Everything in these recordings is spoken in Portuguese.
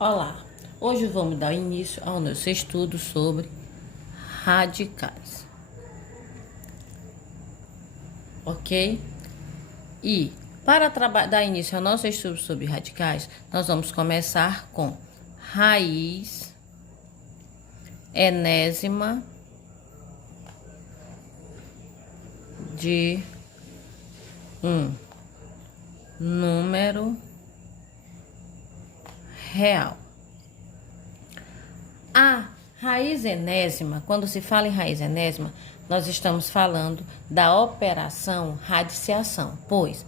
Olá, hoje vamos dar início ao nosso estudo sobre radicais, ok? E para dar início ao nosso estudo sobre radicais, nós vamos começar com raiz enésima de um número real. A raiz enésima, quando se fala em raiz enésima, nós estamos falando da operação radiciação, pois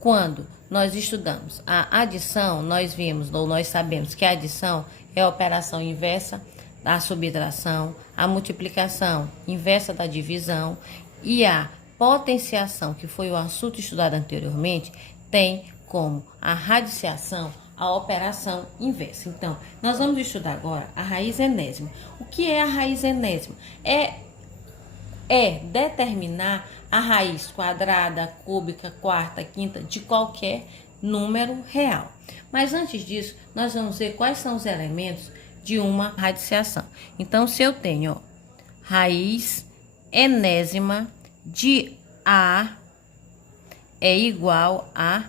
quando nós estudamos a adição, nós vimos ou nós sabemos que a adição é a operação inversa da subtração, a multiplicação inversa da divisão e a potenciação, que foi o assunto estudado anteriormente, tem como a radiciação a operação inversa. Então, nós vamos estudar agora a raiz enésima. O que é a raiz enésima? É determinar a raiz quadrada, cúbica, quarta, quinta de qualquer número real. Mas antes disso, nós vamos ver quais são os elementos de uma radiciação. Então, se eu tenho raiz enésima de A é igual a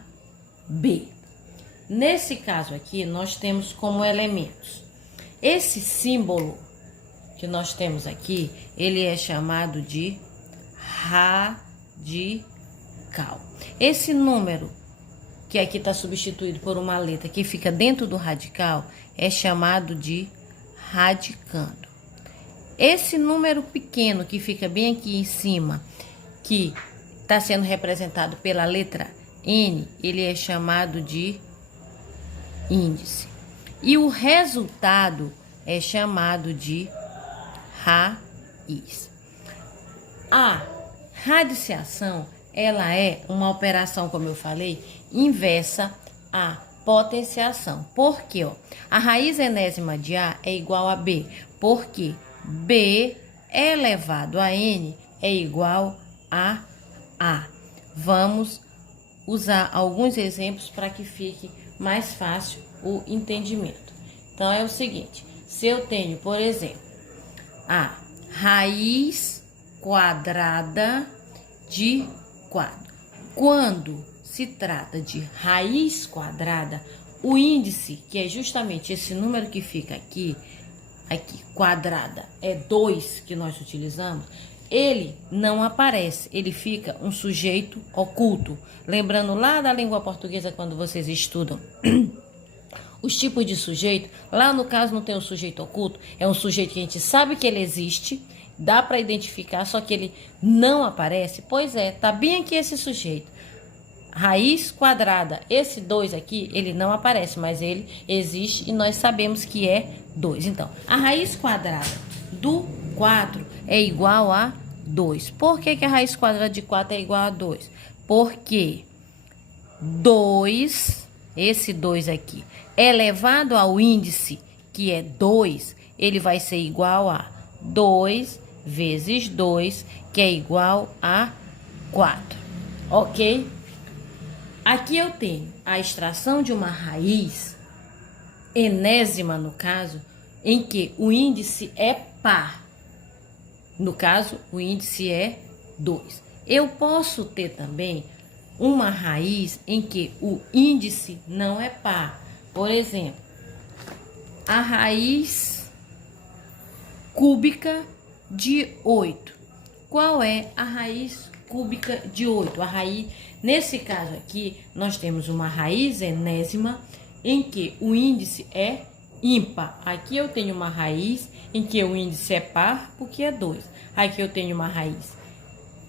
B. Nesse caso aqui, nós temos como elementos esse símbolo que nós temos aqui, ele é chamado de radical. Esse número, que aqui está substituído por uma letra que fica dentro do radical, é chamado de radicando. Esse número pequeno que fica bem aqui em cima, que está sendo representado pela letra N, ele é chamado de índice. E o resultado é chamado de raiz. A radiciação, ela é uma operação, como eu falei, inversa à potenciação. Por quê? A raiz enésima de A é igual a B, porque B elevado a N é igual a A. Vamos usar alguns exemplos para que fique mais fácil o entendimento. Então, é o seguinte, se eu tenho, por exemplo, a raiz quadrada de 4. Quando se trata de raiz quadrada, o índice, que é justamente esse número que fica aqui quadrada, é 2 que nós utilizamos, ele não aparece, ele fica um sujeito oculto. Lembrando lá da língua portuguesa, quando vocês estudam os tipos de sujeito, lá no caso não tem o sujeito oculto, é um sujeito que a gente sabe que ele existe, dá para identificar, só que ele não aparece. Pois é, tá bem aqui esse sujeito. Raiz quadrada, esse 2 aqui, ele não aparece, mas ele existe e nós sabemos que é 2. Então, a raiz quadrada do 4 é igual a 2. Por que a raiz quadrada de 4 é igual a 2? Porque 2, esse 2 aqui, elevado ao índice, que é 2, ele vai ser igual a 2 vezes 2, que é igual a 4. Ok? Aqui eu tenho a extração de uma raiz enésima, no caso, em que o índice é par. No caso, o índice é 2. Eu posso ter também uma raiz em que o índice não é par. Por exemplo, a raiz cúbica de 8. Qual é a raiz cúbica de 8? Nesse caso aqui, nós temos uma raiz enésima em que o índice é ímpar. Aqui eu tenho uma raiz em que o índice é par, porque é 2. Aqui eu tenho uma raiz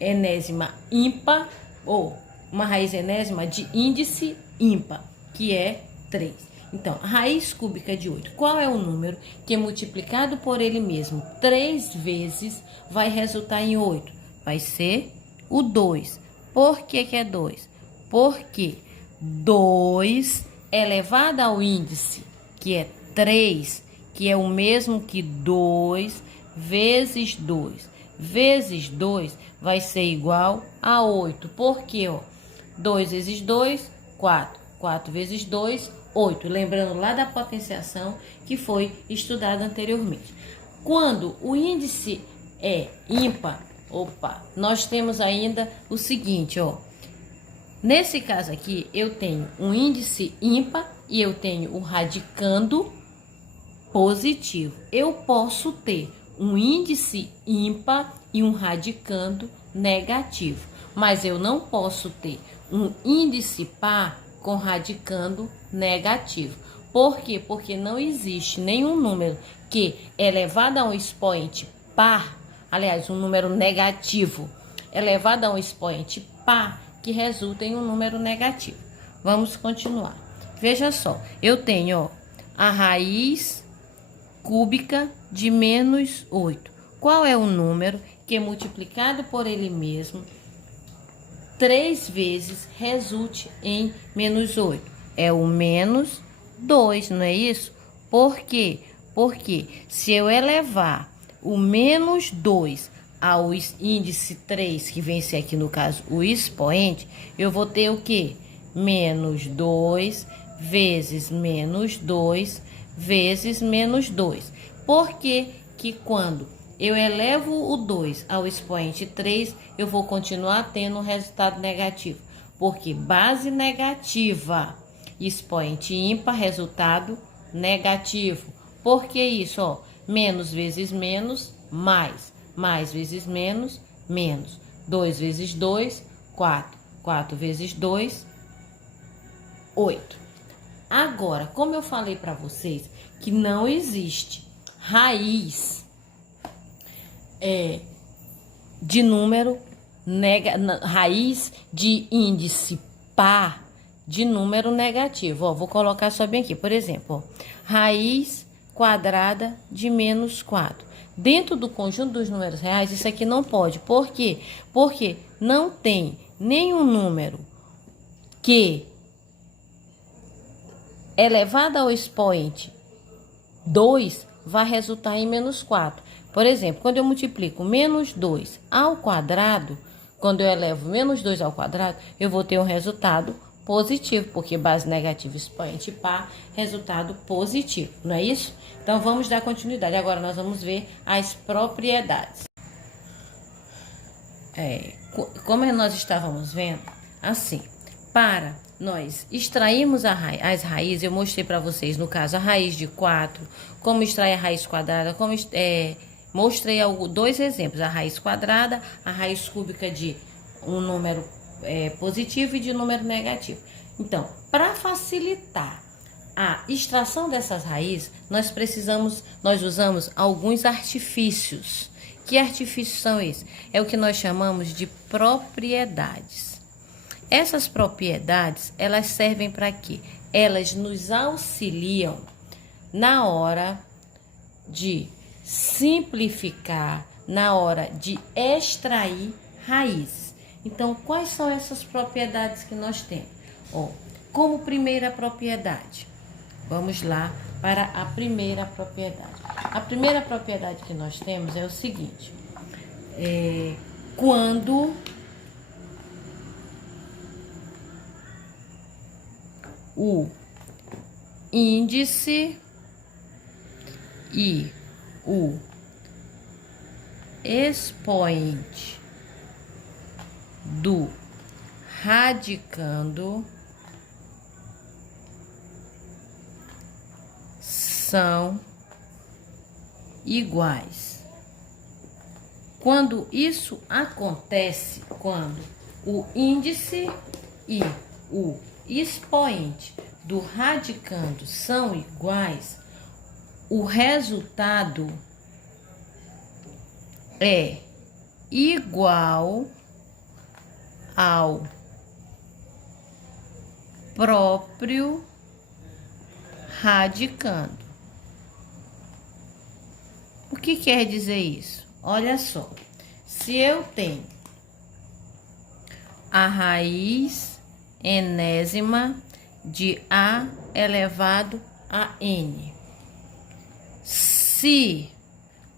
enésima ímpar, ou uma raiz enésima de índice ímpar, que é 3. Então, a raiz cúbica de 8. Qual é o número que, multiplicado por ele mesmo 3 vezes, vai resultar em 8? Vai ser o 2. Por que é 2? Porque 2 elevado ao índice, que é 3, que é o mesmo que 2 vezes 2. Vezes 2 vai ser igual a 8. Por quê? 2 vezes 2, 4. 4 vezes 2, 8. Lembrando lá da potenciação que foi estudada anteriormente. Quando o índice é ímpar, nós temos ainda o seguinte, ó. Nesse caso aqui, eu tenho um índice ímpar e eu tenho o radicando positivo. Eu posso ter um índice ímpar e um radicando negativo, mas eu não posso ter um índice par com radicando negativo. Por quê? Porque não existe nenhum número que elevado a um expoente par, aliás, um número negativo elevado a um expoente par que resulta em um número negativo. Vamos continuar. Veja só, eu tenho, ó, a raiz cúbica de menos 8. Qual é o número que multiplicado por ele mesmo 3 vezes resulte em menos 8? É o menos 2, não é isso? Por quê? Porque se eu elevar o menos 2 ao índice 3, que vem ser aqui no caso o expoente, eu vou ter o quê? Menos 2 vezes menos 2 vezes menos 2. Por que que quando eu elevo o 2 ao expoente 3, eu vou continuar tendo um resultado negativo? Porque base negativa, expoente ímpar, resultado negativo. Por que isso? Ó, menos vezes menos, mais. Mais vezes menos, menos. 2 vezes 2, 4. 4 vezes 2, 8. Agora, como eu falei para vocês que não existe raiz de número, raiz de índice par de número negativo. Ó, vou colocar só bem aqui, por exemplo, ó, raiz quadrada de menos 4. Dentro do conjunto dos números reais, isso aqui não pode. Por quê? Porque não tem nenhum número que elevado ao expoente 2 vai resultar em menos 4. Por exemplo, quando eu multiplico menos 2 ao quadrado, quando eu elevo menos 2 ao quadrado, eu vou ter um resultado positivo, porque base negativa, expoente par, resultado positivo, não é isso? Então, vamos dar continuidade. Agora, nós vamos ver as propriedades. Como nós estávamos vendo, assim, para nós extrairmos as raízes, eu mostrei para vocês, no caso, a raiz de 4, como extrair a raiz quadrada, mostrei 2 exemplos, a raiz quadrada, a raiz cúbica de um número positivo e de número negativo. Então, para facilitar a extração dessas raízes, nós usamos alguns artifícios. Que artifícios são esses? É o que nós chamamos de propriedades. Essas propriedades, elas servem para quê? Elas nos auxiliam na hora de simplificar, na hora de extrair raízes. Então, quais são essas propriedades que nós temos? Como primeira propriedade, vamos lá para a primeira propriedade. A primeira propriedade que nós temos é o seguinte: quando o índice e o expoente do radicando são iguais. Quando isso acontece, quando o índice e o expoente do radicando são iguais, o resultado é igual ao próprio radicando. O que quer dizer isso? Olha só, se eu tenho a raiz enésima de A elevado a N, se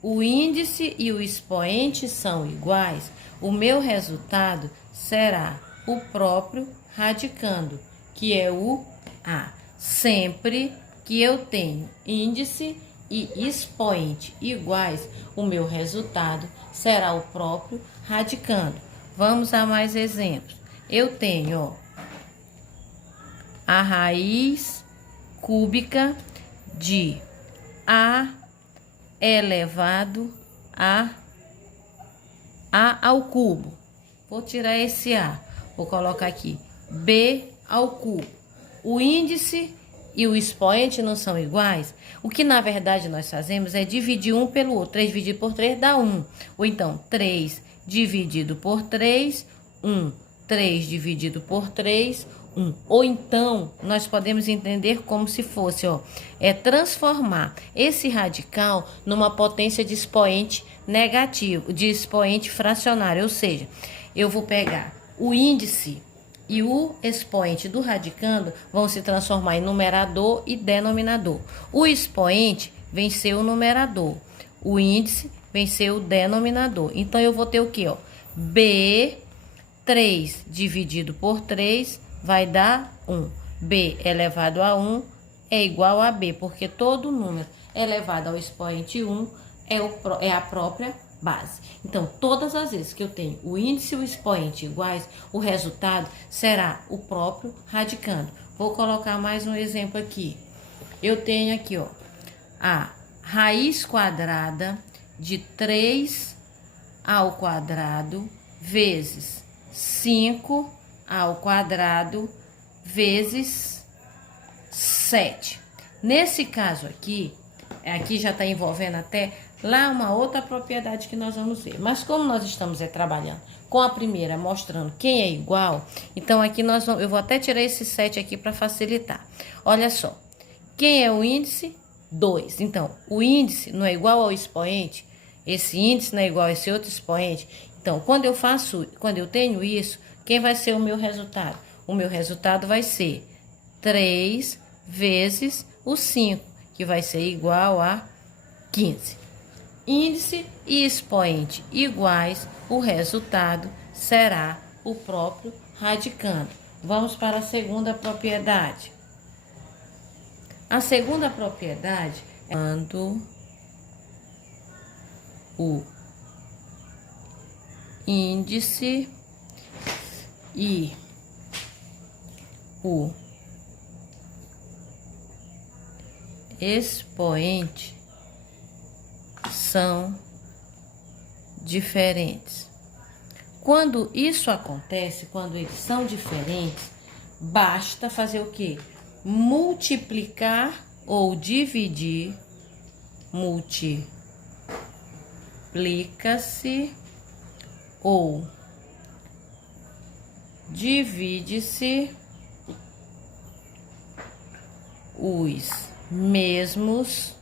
o índice e o expoente são iguais, o meu resultado será o próprio radicando, que é o A. Sempre que eu tenho índice e expoente iguais, o meu resultado será o próprio radicando. Vamos a mais exemplos. Eu tenho, ó, a raiz cúbica de A elevado a ao cubo. Vou tirar esse A, vou colocar aqui B ao cubo. O índice e o expoente não são iguais? O que na verdade nós fazemos é dividir um pelo outro. 3 dividido por 3 dá 1. Ou então 3 dividido por 3, 1. 3 dividido por 3, 1. Ou então, nós podemos entender como se fosse, ó, transformar esse radical numa potência de expoente negativo, de expoente fracionário. Ou seja, eu vou pegar o índice e o expoente do radicando vão se transformar em numerador e denominador. O expoente vem ser o numerador, o índice vem ser o denominador. Então, eu vou ter o que, ó? B, 3 dividido por 3 vai dar 1. B elevado a 1 é igual a B, porque todo número elevado ao expoente 1 é a própria base. Então, todas as vezes que eu tenho o índice e o expoente iguais, o resultado será o próprio radicando. Vou colocar mais um exemplo aqui. Eu tenho aqui, ó, a raiz quadrada de 3 ao quadrado vezes 5 ao quadrado vezes 7. Nesse caso aqui já está envolvendo até lá uma outra propriedade que nós vamos ver. Mas como nós estamos trabalhando com a primeira, mostrando quem é igual, então aqui eu vou até tirar esse 7 aqui para facilitar. Olha só, quem é o índice? 2. Então, o índice não é igual ao expoente, esse índice não é igual a esse outro expoente. Então, quando eu tenho isso, quem vai ser o meu resultado? O meu resultado vai ser 3 vezes o 5, que vai ser igual a 15. Índice e expoente iguais, o resultado será o próprio radicando. Vamos para a segunda propriedade. A segunda propriedade é quando o índice e o expoente são diferentes. Quando isso acontece, quando eles são diferentes, basta fazer o quê? Multiplicar ou dividir. Multiplica-se ou divide-se os mesmos,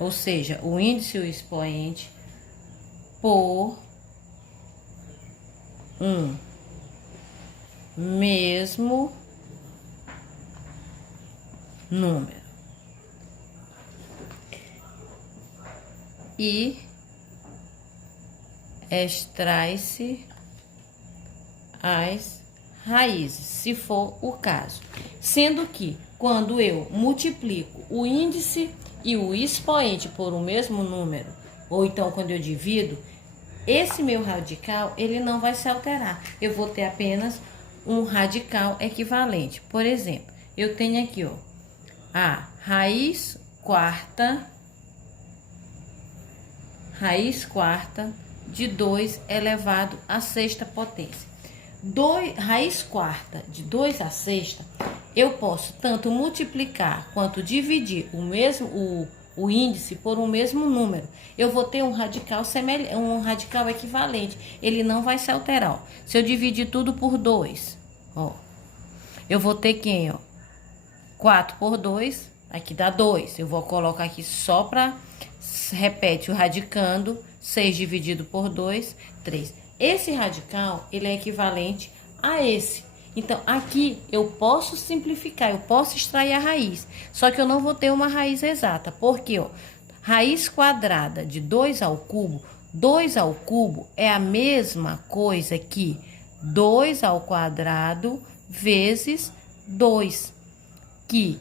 ou seja, o índice e o expoente, por um mesmo número. E extrai-se as raízes, se for o caso. Sendo que, quando eu multiplico o índice e o expoente por um mesmo número, ou então quando eu divido, esse meu radical, ele não vai se alterar. Eu vou ter apenas um radical equivalente. Por exemplo, eu tenho aqui, ó, a raiz quarta de 2 elevado à sexta potência. Raiz quarta de 2 à sexta, eu posso tanto multiplicar quanto dividir o índice por um mesmo número. Eu vou ter um radical equivalente. Ele não vai se alterar. Ó. Se eu dividir tudo por 2, ó, eu vou ter quem, ó? 4 por 2, aqui dá 2. Eu vou colocar aqui só para repete o radicando. 6 dividido por 2, 3. Esse radical, ele é equivalente a esse. Então, aqui eu posso simplificar, eu posso extrair a raiz. Só que eu não vou ter uma raiz exata. Porque, ó, raiz quadrada de 2 ao cubo, 2 ao cubo é a mesma coisa que 2 ao quadrado vezes 2. que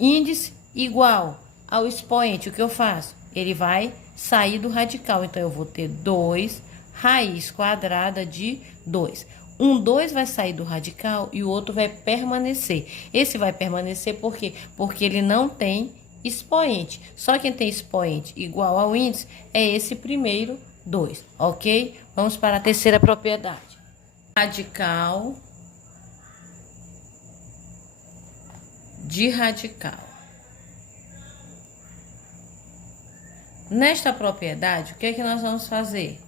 índice igual ao expoente, o que eu faço? Ele vai sair do radical. Então, eu vou ter 2 raiz quadrada de 2. 2 vai sair do radical e o outro vai permanecer. Esse vai permanecer por quê? Porque ele não tem expoente. Só quem tem expoente igual ao índice é esse primeiro 2, ok? Vamos para a terceira propriedade. Radical de radical. Nesta propriedade, o que é que nós vamos fazer?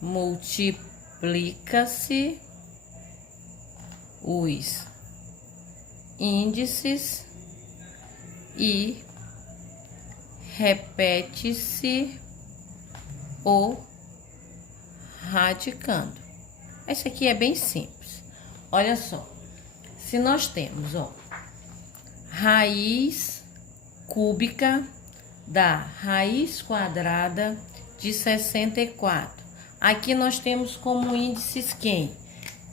Multiplica-se os índices e repete-se o radicando. Isso aqui é bem simples. Olha só. Se nós temos, ó, raiz cúbica da raiz quadrada de 64. Aqui nós temos como índices quem?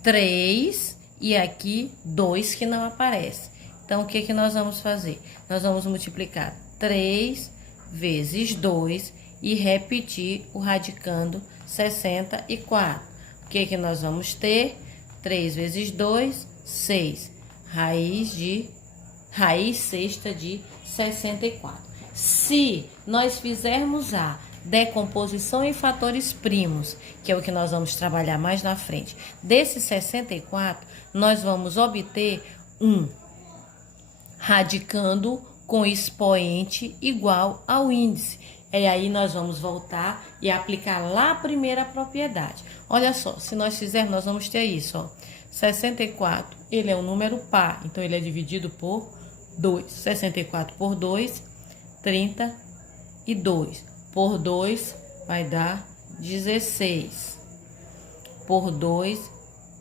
3 e aqui 2 que não aparece. Então, o que que nós vamos fazer? Nós vamos multiplicar 3 vezes 2 e repetir o radicando 64. O que que nós vamos ter? 3 vezes 2, 6. Raiz sexta de 64. Se nós fizermos a decomposição em fatores primos, que é o que nós vamos trabalhar mais na frente, desse 64, nós vamos obter um radicando com expoente igual ao índice. E aí nós vamos voltar e aplicar lá a primeira propriedade. Olha só, se nós fizermos, nós vamos ter isso, ó. 64, ele é um número par, então ele é dividido por 2. 64 por 2, 32. Por 2 vai dar 16. Por 2,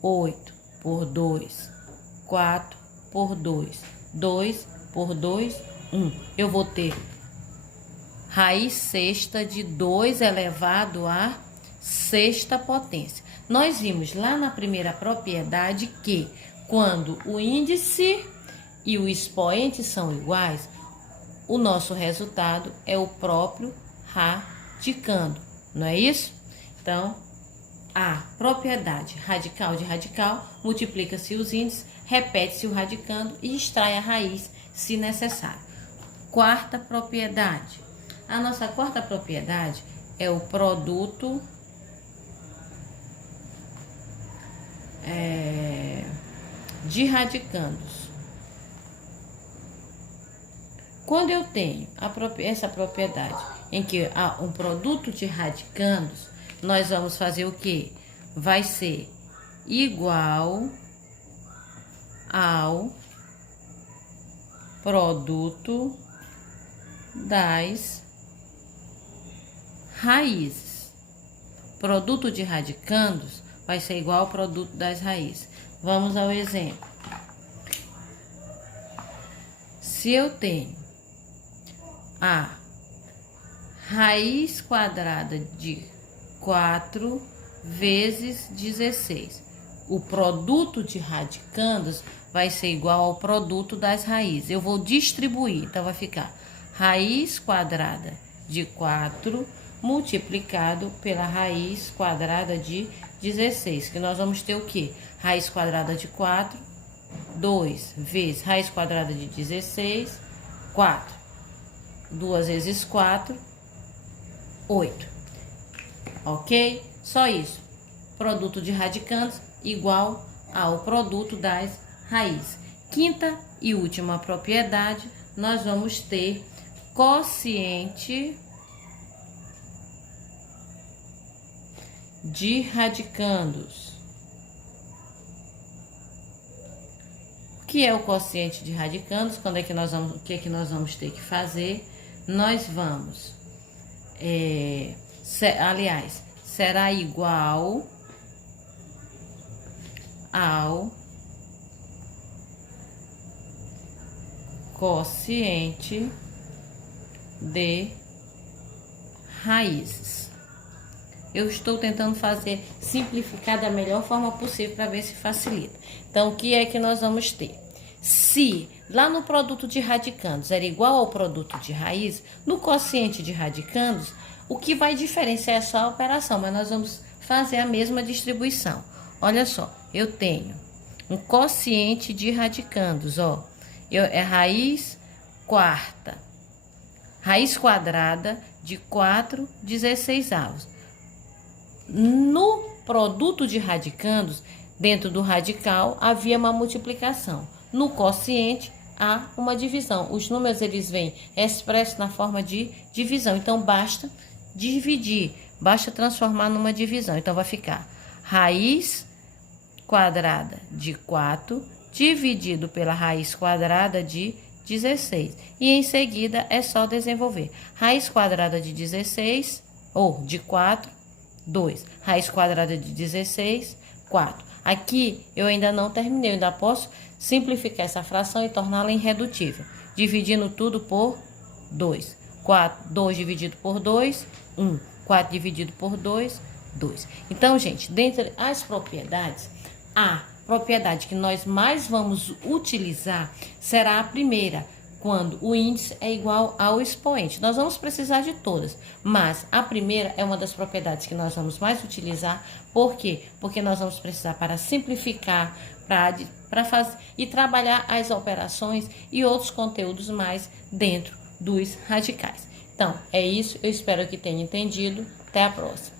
8. Por 2, 4. Por 2, 2. Por 2, 1. Eu vou ter raiz sexta de 2 elevado à sexta potência. Nós vimos lá na primeira propriedade que quando o índice e o expoente são iguais, o nosso resultado é o próprio radicando, não é isso? Então, a propriedade radical de radical, multiplica-se os índices, repete-se o radicando e extrai a raiz, se necessário. Quarta propriedade. A nossa quarta propriedade é o produto de radicandos. Quando eu tenho essa propriedade em que há um produto de radicandos, nós vamos fazer o quê? Vai ser igual ao produto das raízes. Produto de radicandos vai ser igual ao produto das raízes. Vamos ao exemplo. Se eu tenho a raiz quadrada de 4 vezes 16, o produto de radicandos vai ser igual ao produto das raízes. Eu vou distribuir, então vai ficar raiz quadrada de 4 multiplicado pela raiz quadrada de 16, que nós vamos ter o quê? Raiz quadrada de 4, 2 vezes raiz quadrada de 16, 4. 2 vezes 4, 8. Ok? Só isso. Produto de radicandos igual ao produto das raízes. Quinta e última propriedade, nós vamos ter quociente de radicandos. O que é o quociente de radicandos? Quando é que nós vamos, o que é que nós vamos ter que fazer? Nós vamos, será igual ao quociente de raízes. eu estou tentando fazer simplificar da melhor forma possível para ver se facilita. Então, o que é que nós vamos ter? Se lá no produto de radicandos era igual ao produto de raiz, no quociente de radicandos, o que vai diferenciar é só a operação, mas nós vamos fazer a mesma distribuição. Olha só, eu tenho um quociente de radicandos, ó, é raiz quarta, raiz quadrada de 4/16. No produto de radicandos, dentro do radical, havia uma multiplicação. No quociente, há uma divisão. Os números, eles vêm expressos na forma de divisão. Então, basta dividir, basta transformar numa divisão. Então, vai ficar raiz quadrada de 4 dividido pela raiz quadrada de 16. E, em seguida, é só desenvolver. Raiz quadrada de 16, ou de 4, 2. Raiz quadrada de 16, 4. Aqui eu ainda não terminei, eu ainda posso simplificar essa fração e torná-la irredutível, dividindo tudo por 2. 2 dividido por 2, 1. 4 dividido por 2, 2. Então, gente, dentre as propriedades, a propriedade que nós mais vamos utilizar será a primeira, quando o índice é igual ao expoente. Nós vamos precisar de todas, mas a primeira é uma das propriedades que nós vamos mais utilizar. Por quê? Porque nós vamos precisar para simplificar, para fazer e trabalhar as operações e outros conteúdos mais dentro dos radicais. Então, é isso. Eu espero que tenha entendido. Até a próxima.